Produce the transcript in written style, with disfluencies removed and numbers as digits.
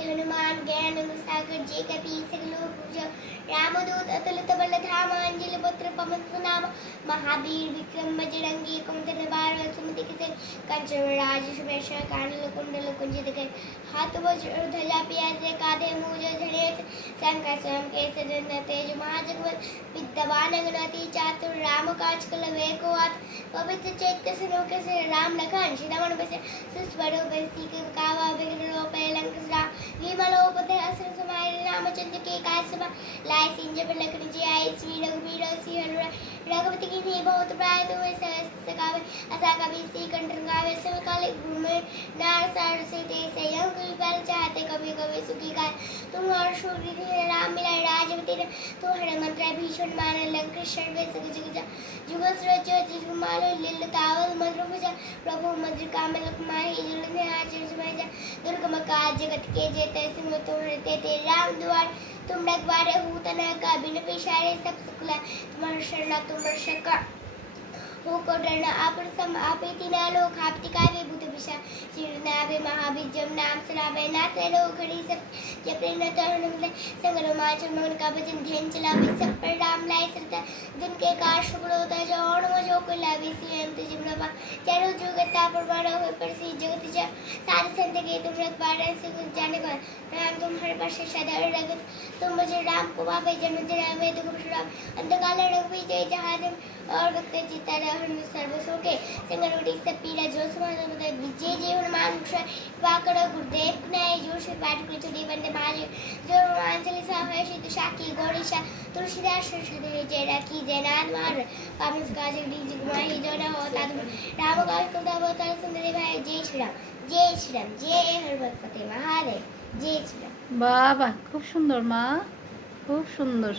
हनुमान ज्ञान सागर जय कपी सगलो पूजा रामदूत अतुलित बल धाम अंजलि पुत्र पवन सुनाम महावीर विक्रम बजरंगी कुमंत्रण बार सुमति किसे कंचन राज सुमेश कानन कुंडल कुंजित के हाथ वज्र ध्वजा पियासे कांधे मूज झड़े शंकर स्वयं के सजन तेज महाजगवत विद्वान गणति चातुर राम काज कल वे को आत पवित्र चैत्य सुनो के से राम लखन सीतामण बसे सुस्वरो बसी के कावा बिगड़ो पैलंक विमलोपते असर समाय रामचंद्र के काज सभा लाय सिंज पर लखन जी आए श्री रघुवीर सिंह रघुपति की नहीं बहुत प्राय तो सकावे असा कभी सी कंठन गावे सब काले घूमे नार सार से ते से यम कोई पल चाहते कभी कभी सुखी गाय तुम और शूरी राम मिलाए राजवती तो हर मंत्र भीषण मान लंकेश सर्वे सग जग जुग सृज जिग मालो लील तावल मधुर भुजा प्रभु मधुर काम लक माही जुलने आचर समाय जा दुर्गम काज जगत के जेते सिंह तुम्हारे ते राम द्वार तुम रखवारे हूँ तना का बिन पिशारे सब सुखला तुम्हारा शरणा तुम रक्षक हो को डरना आपन सम आपे तिना लोक आपति कावे भूत विषा चिरनावे महावीर जम नाम सरावे ना से लो खड़ी सब जब प्रेरणा तरुण मिले संग रोमांच मन का भजन ध्यान चलावे सब पर राम लाए सरता दिन के कार शुक्र होता जो और मजो को लावे सी हम तुझे बड़ा चारों जुगता पर बड़ा हो पर सी जगत जा सारे संत के तुम रख पारे से जाने का राम तुम हर पास सदा रगत तुम मुझे राम को वावे जन्म जनावे दुख राम अंधकाल रघुवी जय जहाज और भक्त चित्ता रहन सर्वसो के संगरोटी सब पीड़ा जो समाधान होता है विजय जय हनुमान वाकड़ गुरुदेव नाय जो से पाठ कर चुड़ी बंदे माज जो हनुमान चालीसा है श्री शाकी गौरीशा तुलसीदास सदे जय राखी जयनाथ मार पामस का जगदी जगमाही जो न होता तुम राम का कुदा होता सुंदरी भाई जय श्री राम जय हनुमत महादेव जय श्री राम। বাবা খুব সুন্দর মা, খুব সুন্দর।